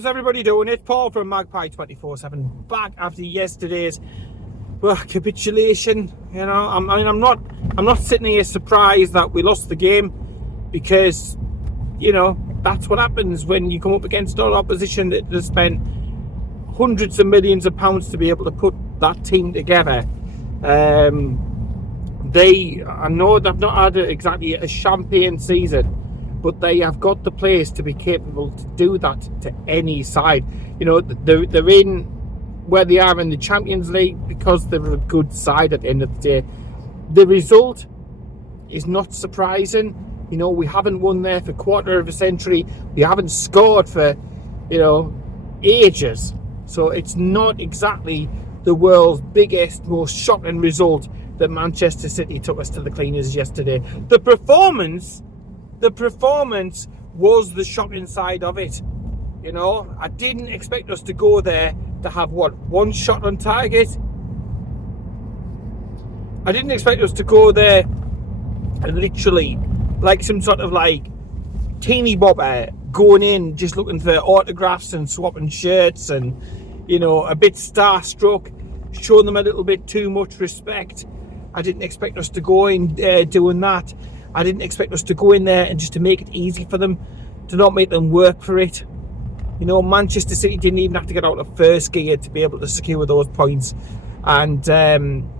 How's everybody doing? It's Paul from Magpie 24/7 back after yesterday's capitulation. You know, I'm not sitting here surprised that we lost the game, because you know that's what happens when you come up against an opposition that has spent hundreds of millions of pounds to be able to put that team together. I know they've not had exactly a champagne season, but they have got the players to be capable to do that to any side. You know, they're in where they are in the Champions League because they're a good side at the end of the day. The result is not surprising. You know, we haven't won there for a quarter of a century. We haven't scored for, you know, ages. So it's not exactly the world's biggest, most shocking result that Manchester City took us to the cleaners yesterday. The performance was the shocking side of it. You know, I didn't expect us to go there to have one shot on target. I didn't expect us to go there and literally like some sort of like teeny bopper going in just looking for autographs and swapping shirts and, you know, a bit starstruck, showing them a little bit too much respect. I didn't expect us to go in doing that. I didn't expect us to go in there and just to make it easy for them, to not make them work for it. You know, Manchester City didn't even have to get out of first gear to be able to secure those points. And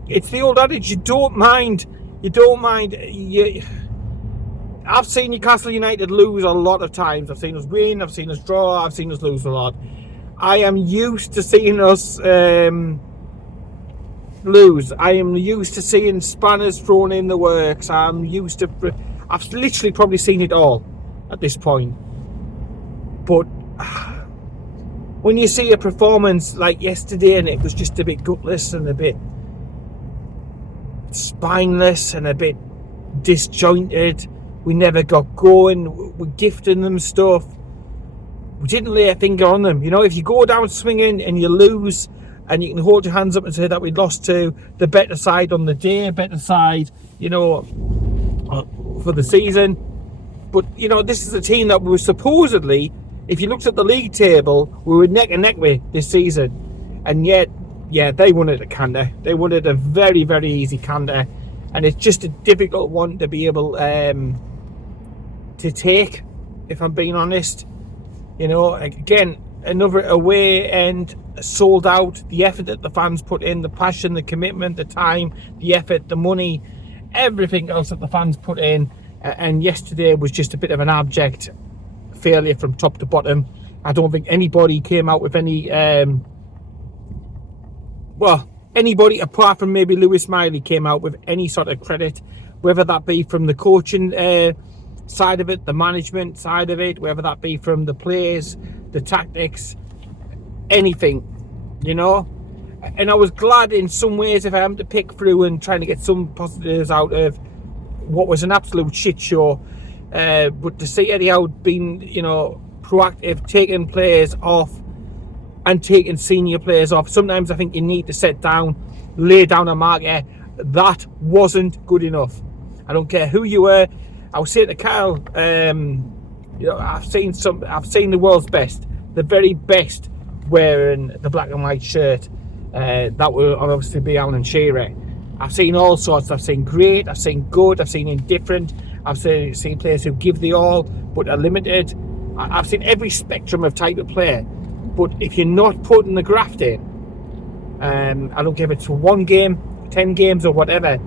it's the old adage, you don't mind. I've seen Newcastle United lose a lot of times. I've seen us win, I've seen us draw, I've seen us lose a lot. I am used to seeing us lose. I am used to seeing spanners thrown in the works. I've literally probably seen it all at this point. But when you see a performance like yesterday and it was just a bit gutless and a bit spineless and a bit disjointed, we never got going, we're gifting them stuff, we didn't lay a finger on them. You know, if you go down swinging and you lose, and you can hold your hands up and say that we lost to the better side on the day, better side, you know, for the season. But, you know, this is a team that we were supposedly, if you looked at the league table, we were neck and neck with this season. And yet, yeah, they won it a canter. They won it a very, very easy canter. And it's just a difficult one to be able to take, if I'm being honest. You know, again, another away end, sold out. The effort that the fans put in, the passion, the commitment, the time, the effort, the money, everything else that the fans put in. And yesterday was just a bit of an abject failure from top to bottom. I don't think anybody came out with any anybody apart from maybe Lewis Miley came out with any sort of credit, whether that be from the coaching side of it, the management side of it, whether that be from the players, the tactics, anything, you know. And I was glad in some ways, if I am to pick through and trying to get some positives out of what was an absolute shit show, but to see Eddie Howe being, you know, proactive, taking players off and taking senior players off. Sometimes I think you need to sit down, lay down a marker. That wasn't good enough. I don't care who you were. I was saying to Carl, you know, I've seen the world's best, the very best, wearing the black and white shirt. That will obviously be Alan Shearer. I've seen all sorts. I've seen great, I've seen good, I've seen indifferent, I've seen players who give the all but are limited. I've seen every spectrum of type of player. But if you're not putting the graft in, I don't care if it's for 1 game, 10 games or whatever,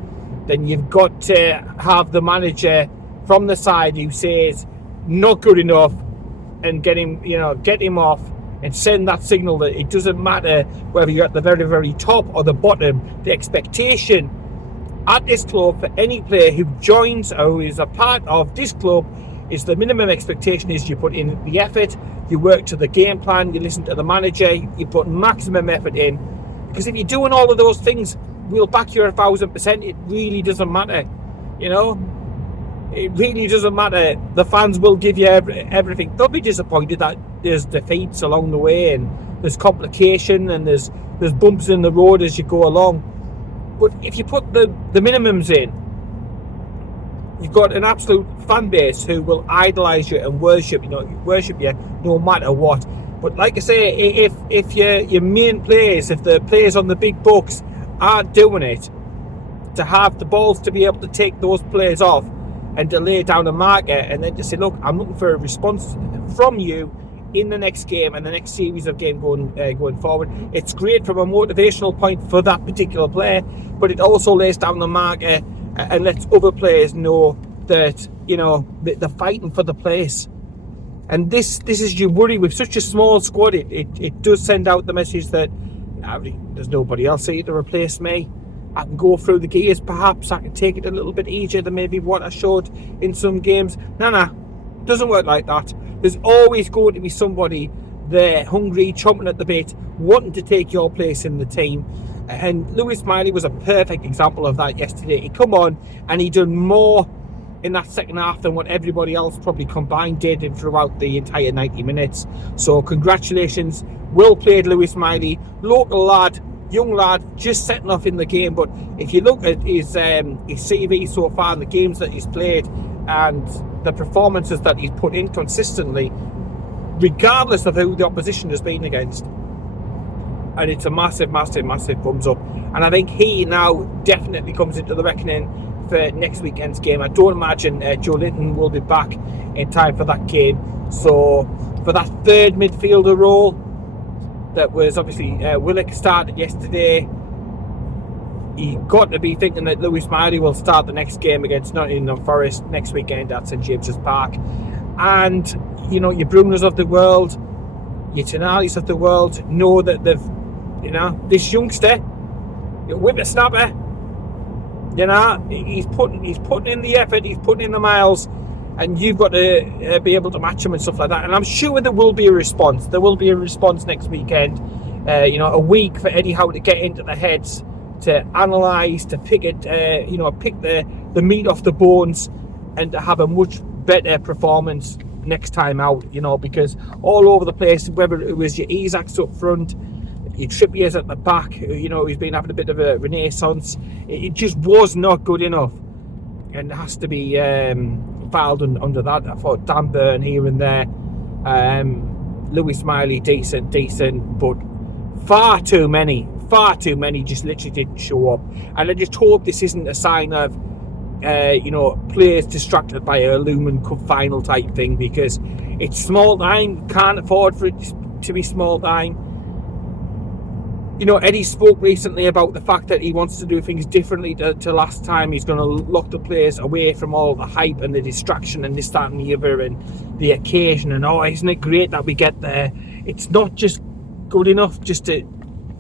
then you've got to have the manager from the side who says not good enough and get him off and send that signal that it doesn't matter whether you're at the very, very top or the bottom. The expectation at this club for any player who joins or who is a part of this club is the minimum expectation is you put in the effort, you work to the game plan, you listen to the manager, you put maximum effort in. Because if you're doing all of those things, we'll back you 1,000%. It really doesn't matter, you know. It really doesn't matter. The fans will give you everything. They'll be disappointed that there's defeats along the way and there's complication and there's bumps in the road as you go along. But if you put the minimums in, you've got an absolute fan base who will idolise you and worship you no matter what. But like I say, if your main players, if the players on the big books aren't doing it, to have the balls to be able to take those players off and to lay down a marker and then to say, look, I'm looking for a response from you in the next game and the next series of game going forward. It's great from a motivational point for that particular player, but it also lays down the marker and lets other players know that, you know, they're fighting for the place. And this is your worry with such a small squad. It does send out the message that there's nobody else here to replace me. I can go through the gears, perhaps I can take it a little bit easier than maybe what I showed in some games. No, doesn't work like that. There's always going to be somebody there, hungry, chomping at the bit, wanting to take your place in the team. And Lewis Miley was a perfect example of that yesterday. He come on and he done more in that second half than what everybody else probably combined did throughout the entire 90 minutes. So congratulations, well played Lewis Miley, local lad, young lad, just setting off in the game. But if you look at his CV so far and the games that he's played and the performances that he's put in consistently, regardless of who the opposition has been against, and it's a massive thumbs up. And I think he now definitely comes into the reckoning for next weekend's game. I don't imagine Joe Linton will be back in time for that game. So for that third midfielder role, that was obviously Willock started yesterday. He got to be thinking that Lewis Miley will start the next game against Nottingham Forest next weekend at St James's Park. And you know, your Brunos of the world, your Tenalis of the world know that they've, you know, this youngster, your whippersnapper, you know, he's putting in the effort, he's putting in the miles, and you've got to be able to match him and stuff like that. And I'm sure there will be a response. There will be a response next weekend. You know, a week for Eddie Howe to get into the heads, to analyse, to pick it, you know, pick the meat off the bones, and to have a much better performance next time out. You know, because all over the place, whether it was your Isaacs up front, your Trippier's at the back, you know, he's been having a bit of a renaissance. It just was not good enough, and it has to be filed under that. I thought Dan Burn here and there, Lewis Miley decent, but far too many just literally didn't show up. And I just hope this isn't a sign of you know, players distracted by a Lumen Cup final type thing, because it's small time, can't afford for it to be small time. You know, Eddie spoke recently about the fact that he wants to do things differently to last time. He's going to lock the players away from all the hype and the distraction and this, that and the other and the occasion. And oh, isn't it great that we get there? It's not just good enough just to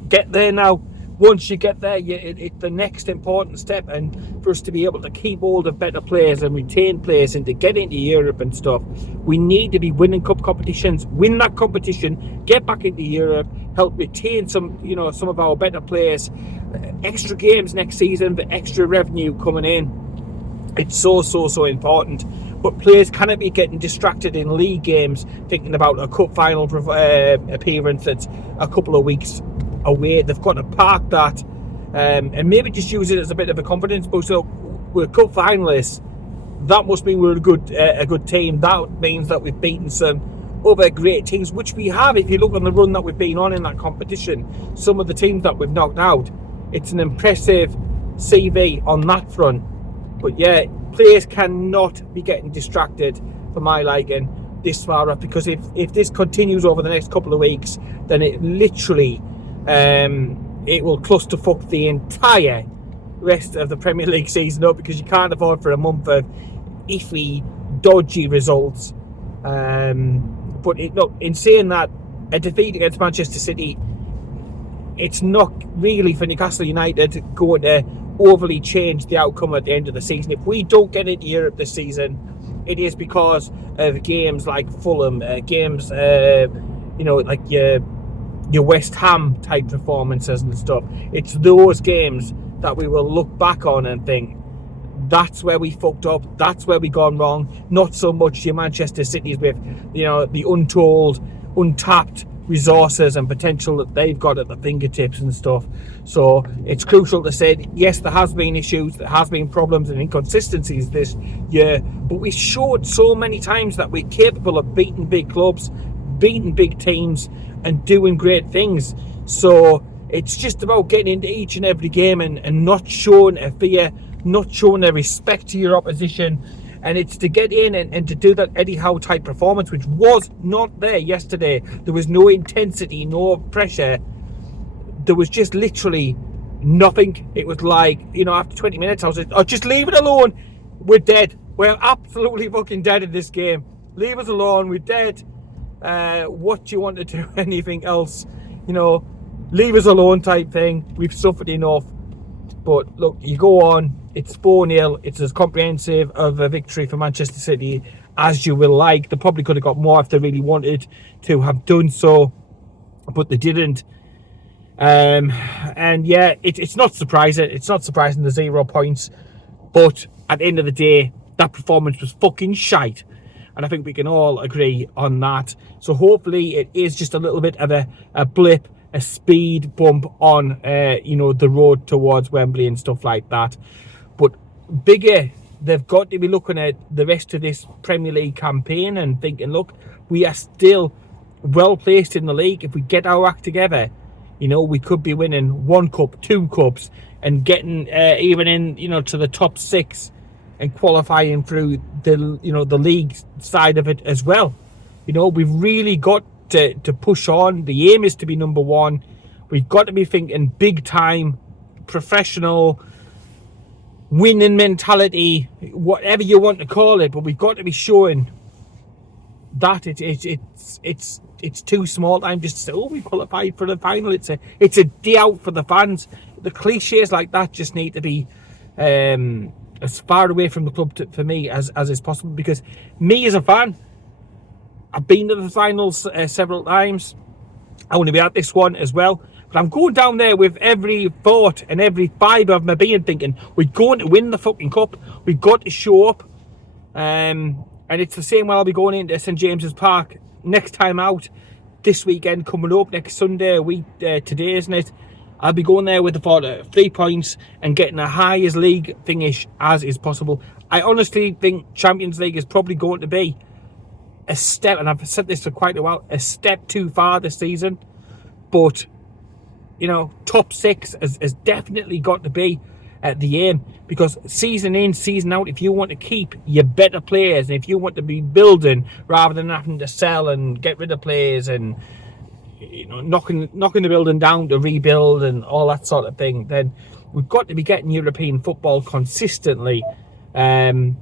get there now. Once you get there, it's the next important step. And for us to be able to keep hold of better players and retain players and to get into Europe and stuff, we need to be winning cup competitions, win that competition, get back into Europe, help retain some of our better players, extra games next season, the extra revenue coming in. It's so important. But players cannot be getting distracted in league games thinking about a cup final appearance that's a couple of weeks away. They've got to park that and maybe just use it as a bit of a confidence boost. So we're cup finalists, that must mean we're a good team. That means that we've beaten some other great teams, which we have. If you look on the run that we've been on in that competition, some of the teams that we've knocked out, it's an impressive CV on that front. But yeah, players cannot be getting distracted for my liking this far up, because if this continues over the next couple of weeks, then it literally it will clusterfuck the entire rest of the Premier League season up, because you can't afford for a month of iffy, dodgy results. But look, in saying that, a defeat against Manchester City, it's not really for Newcastle United going to overly change the outcome at the end of the season. If we don't get into Europe this season, it is because of games like Fulham, games you know, like your West Ham type performances and stuff. It's those games that we will look back on and think, that's where we fucked up, that's where we gone wrong. Not so much your Manchester Cities with, you know, the untold, untapped resources and potential that they've got at the fingertips and stuff. So it's crucial to say, yes, there has been issues, there has been problems and inconsistencies this year, but we showed so many times that we're capable of beating big clubs, beating big teams and doing great things. So it's just about getting into each and every game and not showing a fear, not showing a respect to your opposition. And it's to get in and to do that Eddie Howe type performance, which was not there yesterday. There was no intensity, no pressure. There was just literally nothing. It was like, after 20 minutes, I was like, oh, just leave it alone. We're dead. We're absolutely fucking dead in this game. Leave us alone. We're dead. What do you want to do? Anything else? Leave us alone type thing. We've suffered enough. But look, you go on. It's 4-0. It's as comprehensive of a victory for Manchester City as you will like. They probably could have got more if they really wanted to have done so, but they didn't. And yeah, it's not surprising. It's not surprising the 0 points. But at the end of the day, that performance was fucking shite. And I think we can all agree on that. So hopefully it is just a little bit of a blip, a speed bump on, the road towards Wembley and stuff like that. But bigger, they've got to be looking at the rest of this Premier League campaign and thinking, look, we are still well placed in the league. If we get our act together, we could be winning 1 cup, 2 cups, and getting even in, to the top 6 and qualifying through the league side of it as well. We've really got to push on. The aim is to be number 1. We've got to be thinking big time, professional, winning mentality, whatever you want to call it. But we've got to be showing that it's too small time just to say, oh, we qualified for the final. It's a day out for the fans. The cliches like that just need to be as far away from the club for me as is possible. Because me as a fan, I've been to the finals several times. I want to be at this one as well. But I'm going down there with every thought and every fibre of my being thinking, we're going to win the fucking cup. We've got to show up. And it's the same when I'll be going into St James's Park next time out, this weekend coming up, next Sunday, a week today, isn't it? I'll be going there with the thought of 3 points and getting a highest league finish as is possible. I honestly think Champions League is probably going to be a step, and I've said this for quite a while, a step too far this season. But, top 6 has definitely got to be the aim. Because season in, season out, if you want to keep your better players, and if you want to be building rather than having to sell and get rid of players and knocking the building down to rebuild and all that sort of thing, then we've got to be getting European football consistently, campaign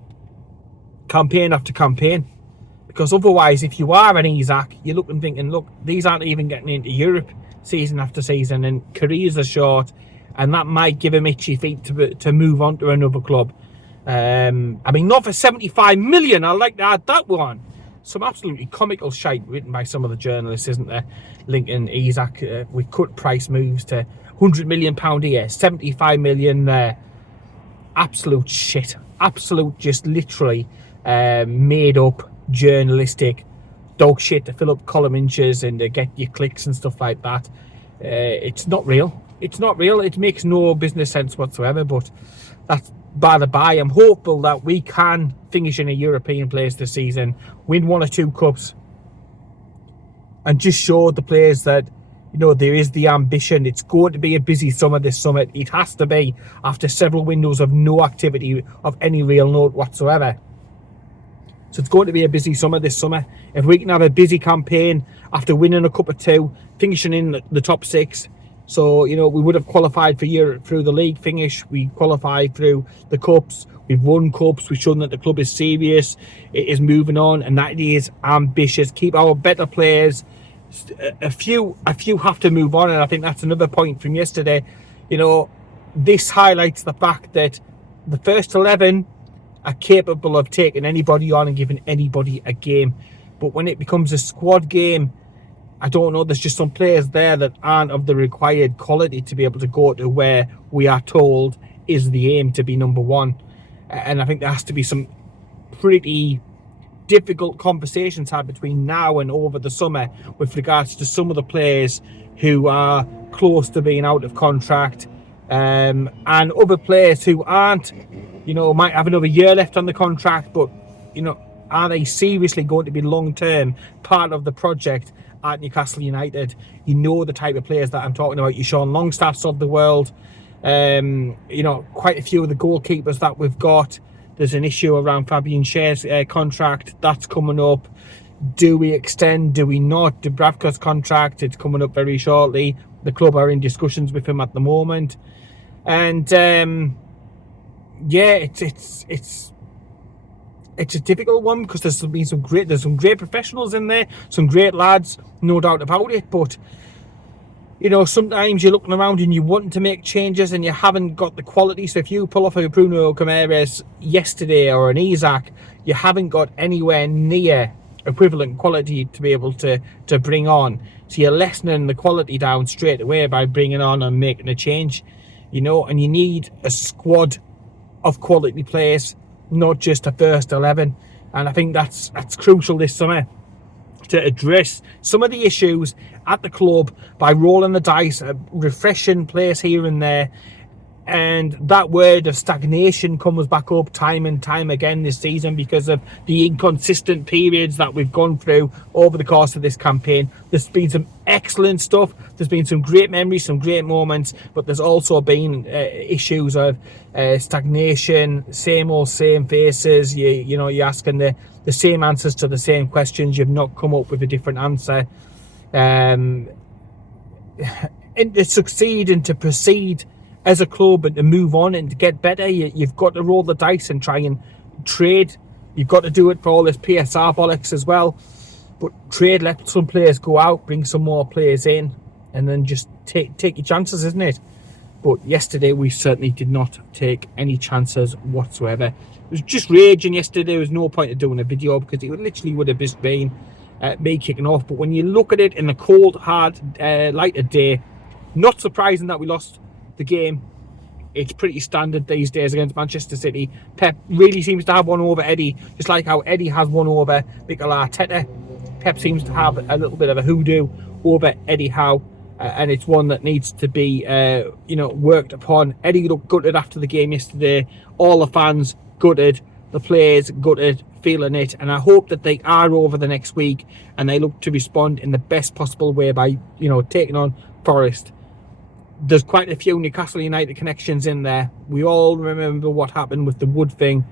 after campaign. Because otherwise, if you are an Isaac, you're looking thinking, look, these aren't even getting into Europe season after season, and careers are short, and that might give him itchy feet to move on to another club. Not for 75 million. I'd like to add that one. Some absolutely comical shite written by some of the journalists, isn't there? Linking Isaac with cut price moves to £100 million a year, 75 million there. Absolute shit. Absolute, just literally made up journalistic dog shit to fill up column inches and to get your clicks and stuff like that. It's not real. It's not real. It makes no business sense whatsoever, but that's by the by. I'm hopeful that we can finish in a European place this season, win 1 or 2 cups, and just show the players that there is the ambition. It's going to be a busy summer this summer. It has to be, after several windows of no activity of any real note whatsoever. So it's going to be a busy summer this summer. If we can have a busy campaign after winning a cup or 2, finishing in the top 6. So, we would have qualified for Europe through the league finish. We qualified through the cups. We've won cups. We've shown that the club is serious. It is moving on, and that it is ambitious. Keep our better players. A few have to move on, and I think that's another point from yesterday. This highlights the fact that the first 11 are capable of taking anybody on and giving anybody a game. But when it becomes a squad game, I don't know, there's just some players there that aren't of the required quality to be able to go to where we are told is the aim to be number 1. And I think there has to be some pretty difficult conversations had between now and over the summer with regards to some of the players who are close to being out of contract, and other players who aren't, might have another year left on the contract, but, are they seriously going to be long-term part of the project at Newcastle United? You know the type of players that I'm talking about. Your Sean Longstaffs of the world. You know, quite a few of the goalkeepers that we've got. There's an issue around Fabian Schär's contract. That's coming up. Do we extend? Do we not? Dubravka's contract, it's coming up very shortly. The club are in discussions with him at the moment. And yeah, it's a difficult one because there's some great professionals in there, some great lads, no doubt about it. But you know, sometimes you're looking around and you're wanting to make changes and you haven't got the quality. So if you pull off a Bruno Guimaraes yesterday or an Isak, you haven't got anywhere near equivalent quality to be able to bring on. So you're lessening the quality down straight away by bringing on and making a change, you know. And you need a squad of quality players, not just a first 11. And I think that's crucial this summer, to address some of the issues at the club by rolling the dice, refreshing players here and there. And that word of stagnation comes back up time and time again this season because of the inconsistent periods that we've gone through over the course of this campaign. There's been some excellent stuff. There's been some great memories, some great moments, but there's also been issues of stagnation, same old same faces. You know, you're asking the same answers to the same questions. You've not come up with a different answer. And to succeed and to proceed as a club and to move on and to get better, you've got to roll the dice and try and trade. You've got to do it for all this PSR bollocks as well. But trade, let some players go out, bring some more players in, and then just take your chances, isn't it? But yesterday we certainly did not take any chances whatsoever. It was just raging yesterday. There was no point of doing a video because it literally would have just been me kicking off. But when you look at it in the cold, hard light of day, not surprising that we lost the game. It's pretty standard these days against Manchester City. Pep really seems to have one over Eddie, just like how Eddie has one over Mikel Arteta. Pep seems to have a little bit of a hoodoo over Eddie Howe, and it's one that needs to be you know, worked upon. Eddie looked gutted after the game yesterday. All the fans gutted, the players gutted, feeling it, and I hope that they are over the next week and they look to respond in the best possible way by, you know, taking on Forest. There's quite a few Newcastle United connections in there. We all remember what happened with the Wood thing.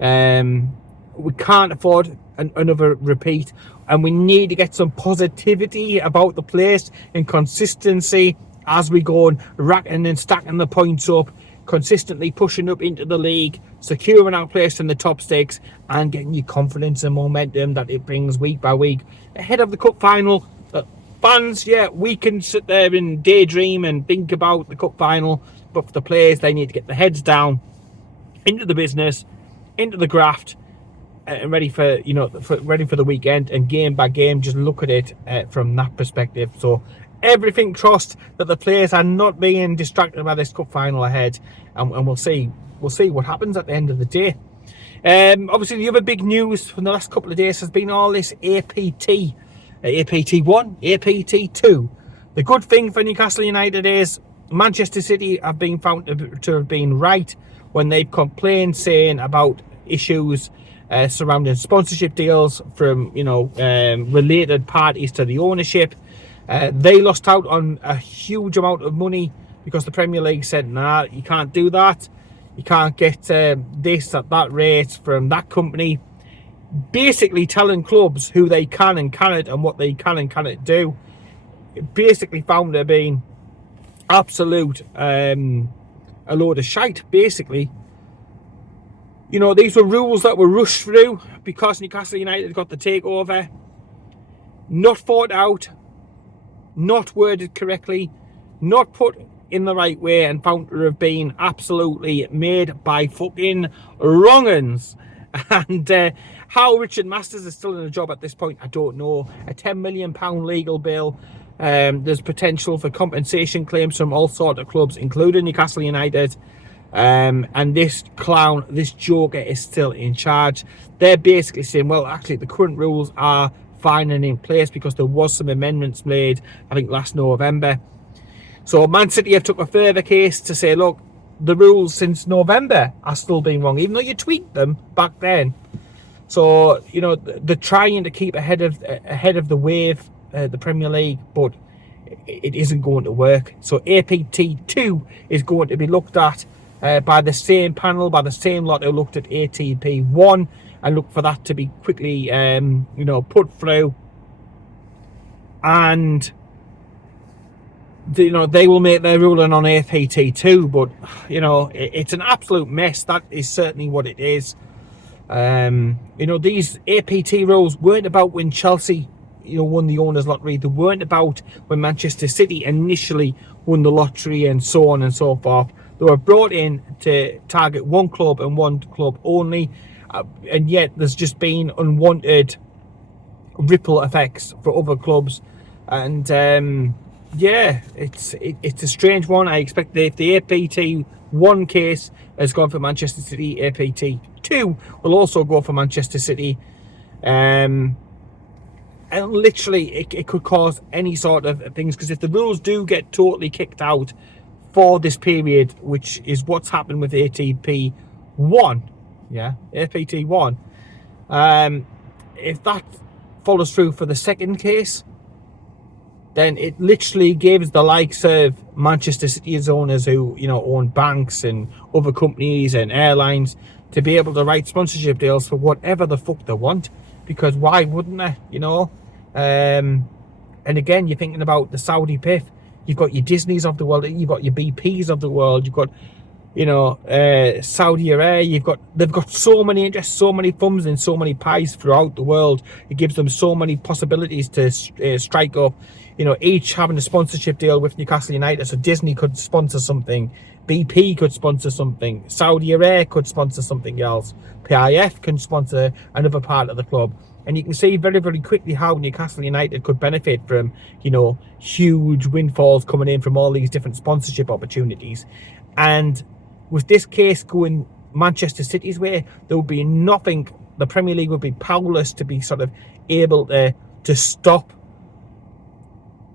We can't afford another repeat, and we need to get some positivity about the place and consistency as we go on, racking and stacking the points up, consistently pushing up into the league, securing our place in the top six, and getting you confidence and momentum that it brings week by week ahead of the cup final. Fans, yeah, we can sit there and daydream and think about the cup final, but for the players, they need to get their heads down into the business, into the graft, and ready for, you know, ready for the weekend, and game by game, just look at it from that perspective. So everything crossed that the players are not being distracted by this cup final ahead, and we'll see what happens at the end of the day. Obviously, the other big news from the last couple of days has been all this APT. APT 1, APT 2. The good thing for Newcastle United is Manchester City have been found to have been right when they've complained, saying about issues surrounding sponsorship deals from, you know, related parties to the ownership. They lost out on a huge amount of money because the Premier League said, nah, you can't do that. You can't get this at that rate from that company. Basically telling clubs who they can and cannot and what they can and cannot do. It basically found it being absolute a load of shite, basically. You know, these were rules that were rushed through because Newcastle United got the takeover. Not thought out, not worded correctly, not put in the right way, and found to have been absolutely made by fucking wrong-uns. And how Richard Masters is still in a job at this point, I don't know. A £10 million legal bill. There's potential for compensation claims from all sorts of clubs, including Newcastle United. And this clown, this joker, is still in charge. They're basically saying, well, actually, the current rules are fine and in place because there was some amendments made, I think, last November. So Man City have took a further case to say, look, the rules since November are still being wrong, even though you tweaked them back then. So they're trying to keep ahead of the wave, the Premier League, but it isn't going to work. So APT 2 is going to be looked at by the same panel, by the same lot who looked at ATP 1, and look for that to be quickly put through, and they will make their ruling on APT 2. But it's an absolute mess. That is certainly what it is. These APT rules weren't about when Chelsea won the owners lottery. They weren't about when Manchester City initially won the lottery, and so on and so forth. They were brought in to target one club and one club only, and yet there's just been unwanted ripple effects for other clubs. And it's a strange one. I expect if the APT 1 case has gone for Manchester City, APT 2 will also go for Manchester City. And literally it could cause any sort of things, because if the rules do get totally kicked out for this period, which is what's happened with ATP 1, APT 1, if that follows through for the second case, then it literally gives the likes of Manchester City's owners, who own banks and other companies and airlines, to be able to write sponsorship deals for whatever the fuck they want, because why wouldn't they? And again, you're thinking about the Saudi PIF. You've got your Disneys of the world, you've got your BPs of the world, you've got Saudi Arabia. They've got so many interests, so many thumbs in so many pies throughout the world. It gives them so many possibilities to strike up. Each having a sponsorship deal with Newcastle United. So Disney could sponsor something, BP could sponsor something, Saudi Arabia could sponsor something else, PIF can sponsor another part of the club. And you can see very, very quickly how Newcastle United could benefit from, huge windfalls coming in from all these different sponsorship opportunities. And with this case going Manchester City's way, there would be nothing. The Premier League would be powerless to be sort of able to stop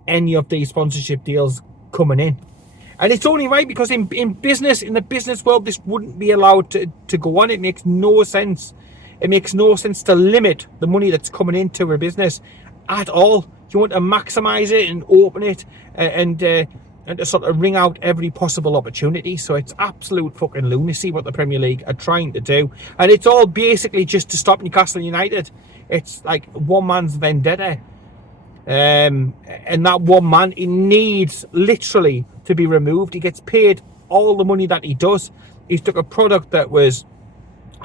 any of these sponsorship deals coming in. And it's only right, because in the business world, this wouldn't be allowed to go on. It makes no sense. It makes no sense to limit the money that's coming into a business at all. You want to maximise it and open it and to sort of wring out every possible opportunity. So it's absolute fucking lunacy what the Premier League are trying to do. And it's all basically just to stop Newcastle United. It's like one man's vendetta. And that one man, he needs literally to be removed. He gets paid all the money that he does. He's took a product that was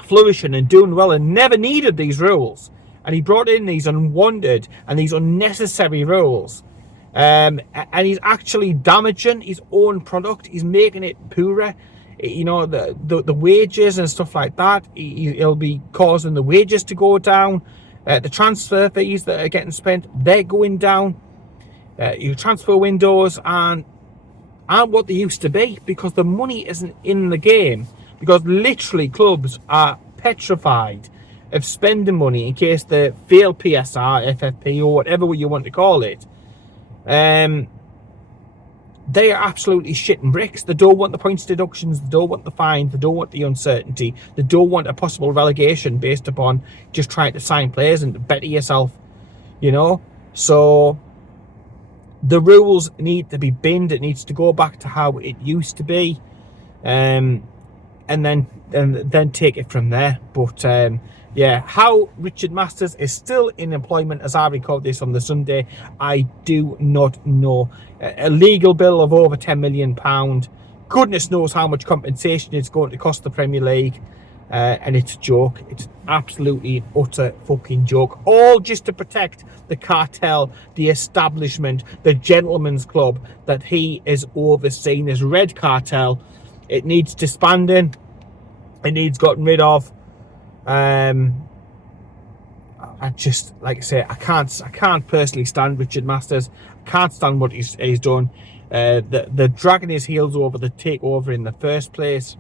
flourishing and doing well and never needed these rules, and he brought in these unwanted and these unnecessary rules, and he's actually damaging his own product. He's making it poorer. The wages and stuff like that, he'll be causing the wages to go down. The transfer fees that are getting spent, they're going down. Your transfer windows aren't what they used to be, because the money isn't in the game. Because literally clubs are petrified of spending money in case they fail PSR, FFP, or whatever you want to call it. They are absolutely shitting bricks. They don't want the points deductions, they don't want the fines, they don't want the uncertainty, they don't want a possible relegation based upon just trying to sign players and to better yourself, So the rules need to be binned. It needs to go back to how it used to be. And then take it from there. But how Richard Masters is still in employment as I record this on the Sunday, I do not know. A legal bill of over £10 million. Goodness knows how much compensation it's going to cost the Premier League. And it's a joke. It's absolutely an utter fucking joke. All just to protect the cartel, the establishment, the gentleman's club that he is overseeing as Red Cartel. It needs disbanding. It needs gotten rid of. I just, like I say, I can't personally stand Richard Masters. I can't stand what he's done. The dragging his heels over the takeover in the first place.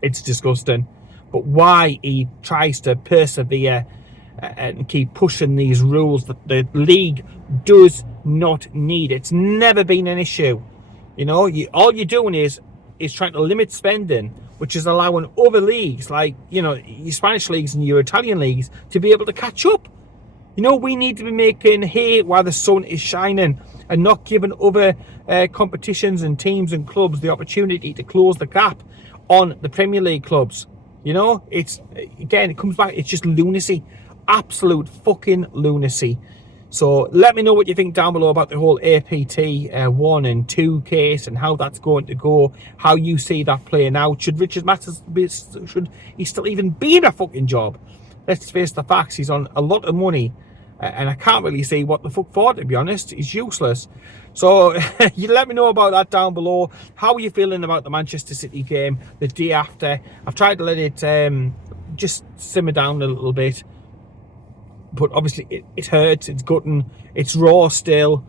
It's disgusting. But why he tries to persevere and keep pushing these rules that the league does not need. It's never been an issue. All you're doing is trying to limit spending which is allowing other leagues like, you know, your Spanish leagues and your Italian leagues to be able to catch up. You know, we need to be making hay while the sun is shining and not giving other competitions and teams and clubs the opportunity to close the gap on the Premier League clubs. You know, it's, again, it comes back, it's just lunacy. Absolute fucking lunacy. So let me know what you think down below about the whole APT 1 and 2 case and how that's going to go, how you see that playing out. Should Richard Matters should he still even be in a fucking job? Let's face the facts, he's on a lot of money and I can't really see what the fuck for, to be honest. He's useless. So you let me know about that down below. How are you feeling about the Manchester City game the day after? I've tried to let it just simmer down a little bit. But obviously it hurts, it's gutting, it's raw still.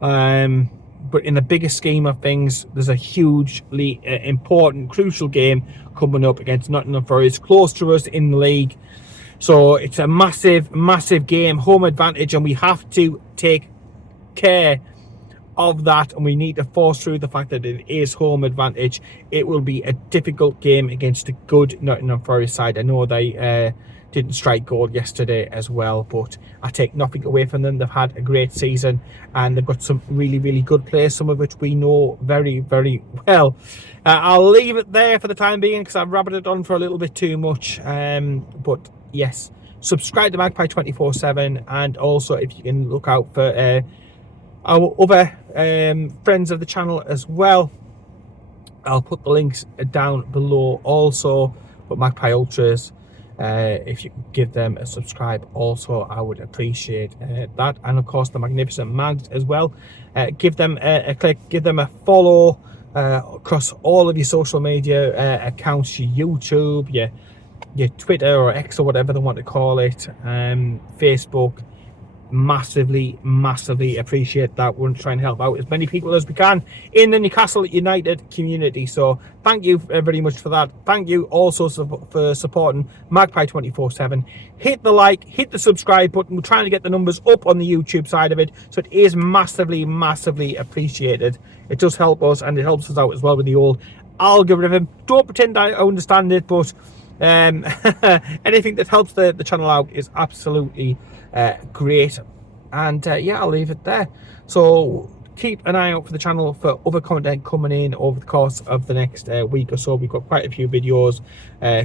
But in the bigger scheme of things, there's a hugely important, crucial game coming up against Nottingham Forest, close to us in the league. So it's a massive, massive game, home advantage, and we have to take care of that, and we need to force through the fact that it is home advantage. It will be a difficult game against a good Nottingham Forest side. I know they didn't strike gold yesterday as well, but I take nothing away from them. They've had a great season and they've got some really, really good players, some of which we know very, very well. I'll leave it there for the time being because I've rabbited on for a little bit too much. But yes, subscribe to Magpie 24/7, and also if you can look out for our other friends of the channel as well. I'll put the links down below also, but Magpie Ultras, if you could give them a subscribe also, I would appreciate that. And of course the Magnificent Mags as well, give them a click, give them a follow across all of your social media accounts, your YouTube, your Twitter or X or whatever they want to call it, Facebook. Massively appreciate that. We're trying to help out as many people as we can in the Newcastle United community, so thank you very much for that. Thank you also for supporting Magpie 24/7. Hit the like, hit the subscribe button. We're trying to get the numbers up on the YouTube side of it, so it is massively appreciated. It does help us, and it helps us out as well with the old algorithm. Don't pretend I understand it, but anything that helps the channel out is absolutely great. And yeah, I'll leave it there. So keep an eye out for the channel for other content coming in over the course of the next week or so. We've got quite a few videos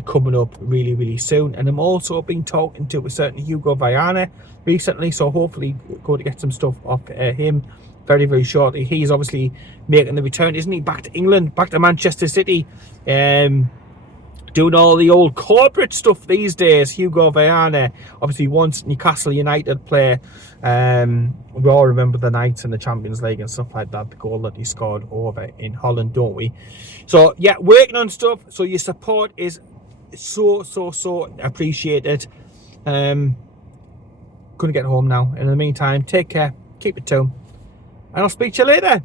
coming up really soon, and I'm also been talking to a certain Hugo Viana recently, so hopefully going to get some stuff off him very shortly. He's obviously making the return, isn't he, back to England, back to Manchester City, doing all the old corporate stuff these days. Hugo Viana, obviously once Newcastle United player. We all remember the nights in the Champions League and stuff like that, the goal that he scored over in Holland, don't we? So yeah, working on stuff, so your support is so appreciated. Gonna get home now. In the meantime, take care, keep it tuned, and I'll speak to you later.